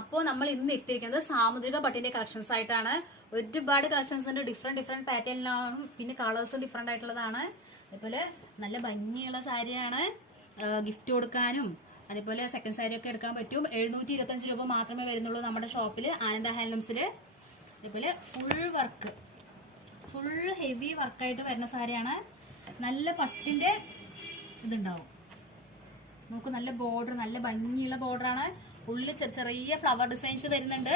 അപ്പോൾ നമ്മൾ ഇന്ന് എത്തിയിരിക്കുന്നത് സാമുദ്രിക പട്ടിന്റെ കളക്ഷൻസ് ആയിട്ടാണ്. ഒരുപാട് കളക്ഷൻസ് ഉണ്ട്, ഡിഫറെന്റ് പാറ്റേണിലാണ്, പിന്നെ കളേഴ്സും ഡിഫറെന്റ് ആയിട്ടുള്ളതാണ്. അതേപോലെ നല്ല ഭംഗിയുള്ള സാരിയാണ്, ഗിഫ്റ്റ് കൊടുക്കാനും അതേപോലെ സെക്കൻഡ് സാരി ഒക്കെ എടുക്കാൻ പറ്റും. 725 രൂപ മാത്രമേ വരുന്നുള്ളൂ നമ്മുടെ ഷോപ്പിൽ, ആനന്ദ ഹാൻഡ്ലൂംസിൽ. അതേപോലെ ഫുൾ ഹെവി വർക്കായിട്ട് വരുന്ന സാരിയാണ്. നല്ല പട്ടിന്റെ ഇതുണ്ടാവും. നമുക്ക് നല്ല ബോർഡർ, നല്ല ഭംഗിയുള്ള ബോർഡറാണ്. ഉള്ളിൽ ചെറിയ ഫ്ലവർ ഡിസൈൻസ് വരുന്നുണ്ട്.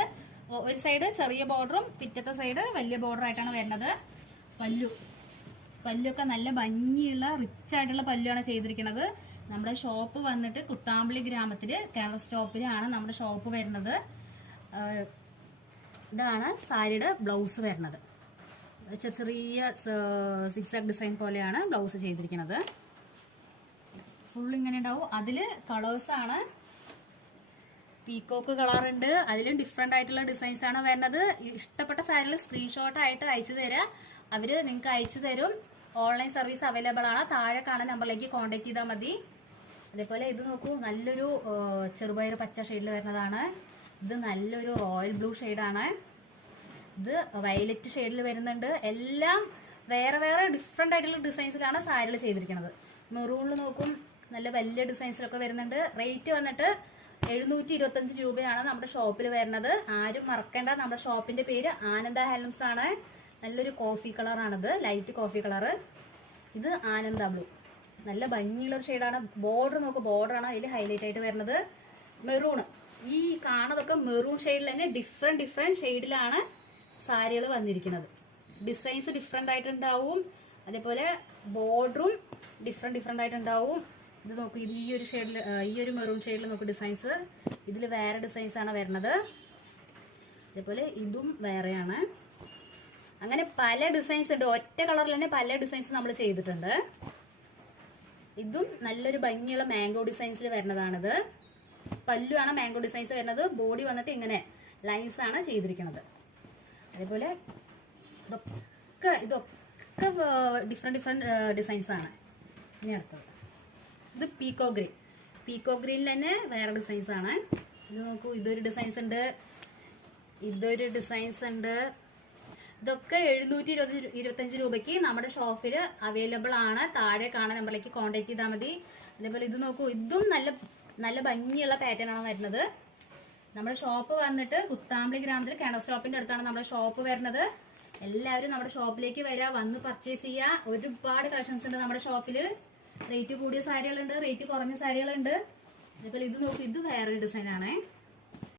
ഒരു സൈഡ് ചെറിയ ബോർഡറും പിറ്റത്തെ സൈഡ് വലിയ ബോർഡർ ആയിട്ടാണ് വരുന്നത്. പല്ലൊക്കെ നല്ല ഭംഗിയുള്ള റിച്ച് ആയിട്ടുള്ള പല്ലുമാണ് ചെയ്തിരിക്കുന്നത്. നമ്മുടെ ഷോപ്പ് വന്നിട്ട് കുത്താമ്പളി ഗ്രാമത്തില് കേരള സ്റ്റോപ്പിലാണ് നമ്മുടെ ഷോപ്പ് വരുന്നത്. ഇതാണ് സാരിയുടെ ബ്ലൗസ് വരുന്നത്. ചെറിയ സിക്സാക് ഡിസൈൻ പോലെയാണ് ബ്ലൗസ് ചെയ്തിരിക്കുന്നത്. ഫുൾ ഇങ്ങനെ ഉണ്ടാവും. അതില് കളേഴ്സാണ്, പീക്കോക്ക് കളർ ഉണ്ട്, അതിലും ഡിഫറെന്റ് ആയിട്ടുള്ള ഡിസൈൻസ് ആണ് വരുന്നത്. ഇഷ്ടപ്പെട്ട സാരികൾ സ്ക്രീൻഷോട്ട് ആയിട്ട് അയച്ചു തരാം, അവര് നിങ്ങൾക്ക് അയച്ചു തരും. ഓൺലൈൻ സർവീസ് അവൈലബിൾ ആണ്. താഴെ കാണുന്ന നമ്പറിലേക്ക് കോൺടാക്ട് ചെയ്താൽ മതി. അതേപോലെ ഇത് നോക്കൂ, നല്ലൊരു ചെറുപയർ പച്ച ഷെയ്ഡിൽ വരുന്നതാണ്. ഇത് നല്ലൊരു റോയൽ ബ്ലൂ ഷെയ്ഡാണ്. ഇത് വയലറ്റ് ഷെയ്ഡിൽ വരുന്നുണ്ട്. എല്ലാം വേറെ വേറെ ഡിഫറെന്റ് ആയിട്ടുള്ള ഡിസൈൻസിലാണ് സാരികൾ ചെയ്തിരിക്കുന്നത്. മെറൂണിൽ നോക്കും, നല്ല വലിയ ഡിസൈൻസിലൊക്കെ വരുന്നുണ്ട്. റേറ്റ് വന്നിട്ട് 725 രൂപയാണ് നമ്മുടെ ഷോപ്പിൽ വരുന്നത്. ആരും മറക്കേണ്ട, നമ്മുടെ ഷോപ്പിന്റെ പേര് ആനന്ദ ഹാൻഡ്ലൂംസ് ആണ്. നല്ലൊരു കോഫി കളറാണിത്, ലൈറ്റ് കോഫി കളറ്. ഇത് ആനന്ദ ബ്ലൂ, നല്ല ഭംഗിയുള്ളൊരു ഷെയ്ഡാണ്. ബോർഡർ നോക്ക്, ബോർഡറാണ് അതിൽ ഹൈലൈറ്റ് ആയിട്ട് വരുന്നത്. മെറൂണ്, ഈ കാണുന്നതൊക്കെ മെറൂൺ ഷെയ്ഡിൽ തന്നെ ഡിഫറെന്റ് ഷെയ്ഡിലാണ് സാരികൾ വന്നിരിക്കുന്നത്. ഡിസൈൻസ് ഡിഫറെന്റ് ആയിട്ടുണ്ടാവും. അതേപോലെ ബോർഡറും ഡിഫറെന്റ് ആയിട്ടുണ്ടാവും. ഇത് നോക്കൂ, ഇത് ഈ ഒരു ഷെയ്ഡിൽ, ഈ ഒരു മെറൂൺ ഷെയ്ഡിൽ നോക്കൂ ഡിസൈൻസ്. ഇതിൽ വേറെ ഡിസൈൻസ് ആണ് വരുന്നത്. അതേപോലെ ഇതും വേറെയാണ്. അങ്ങനെ പല ഡിസൈൻസ് ഉണ്ട്. ഒറ്റ കളറിൽ തന്നെ പല ഡിസൈൻസ് നമ്മൾ ചെയ്തിട്ടുണ്ട്. ഇതും നല്ലൊരു ഭംഗിയുള്ള മാംഗോ ഡിസൈൻസിൽ വരുന്നതാണിത്. പല്ലുമാണ് മാംഗോ ഡിസൈൻസ് വരുന്നത്. ബോഡി വന്നിട്ട് ഇങ്ങനെ ലൈൻസ് ആണ് ചെയ്തിരിക്കുന്നത്. അതേപോലെ ഇതൊക്കെ ഡിഫറെന്റ് ഡിസൈൻസ് ആണ്. ഇനി അടുത്തത് ഇത് പീക്കോ ഗ്രീനിൽ തന്നെ വേറെ ഡിസൈൻസ് ആണ്. ഇത് നോക്കൂ, ഇതൊരു ഡിസൈൻസ് ഉണ്ട്, ഇതൊരു ഡിസൈൻസ് ഉണ്ട്. ഇതൊക്കെ 725 രൂപയ്ക്ക് നമ്മുടെ ഷോപ്പിൽ അവൈലബിൾ ആണ്. താഴെ കാണുന്ന നമ്പറിലേക്ക് കോൺടാക്ട് ചെയ്താൽ മതി. അതേപോലെ ഇത് നോക്കൂ, ഇതും നല്ല ഭംഗിയുള്ള പാറ്റേൺ ആണ് വരുന്നത്. നമ്മുടെ ഷോപ്പ് വന്നിട്ട് കുത്താമ്പളി ഗ്രാമത്തിൽ കേരള സ്റ്റോപ്പിന്റെ അടുത്താണ് നമ്മുടെ ഷോപ്പ് വരുന്നത്. എല്ലാവരും നമ്മുടെ ഷോപ്പിലേക്ക് വരിക, വന്ന് പർച്ചേസ് ചെയ്യുക. ഒരുപാട് കളക്ഷൻസ് ഉണ്ട് നമ്മുടെ ഷോപ്പില്. റേറ്റ് കൂടിയ സാരികളുണ്ട്, റേറ്റ് കുറഞ്ഞ സാരികളുണ്ട്. അതേപോലെ ഇത് നോക്കൂ, ഇത് വേറൊരു ഡിസൈൻ ആണ്.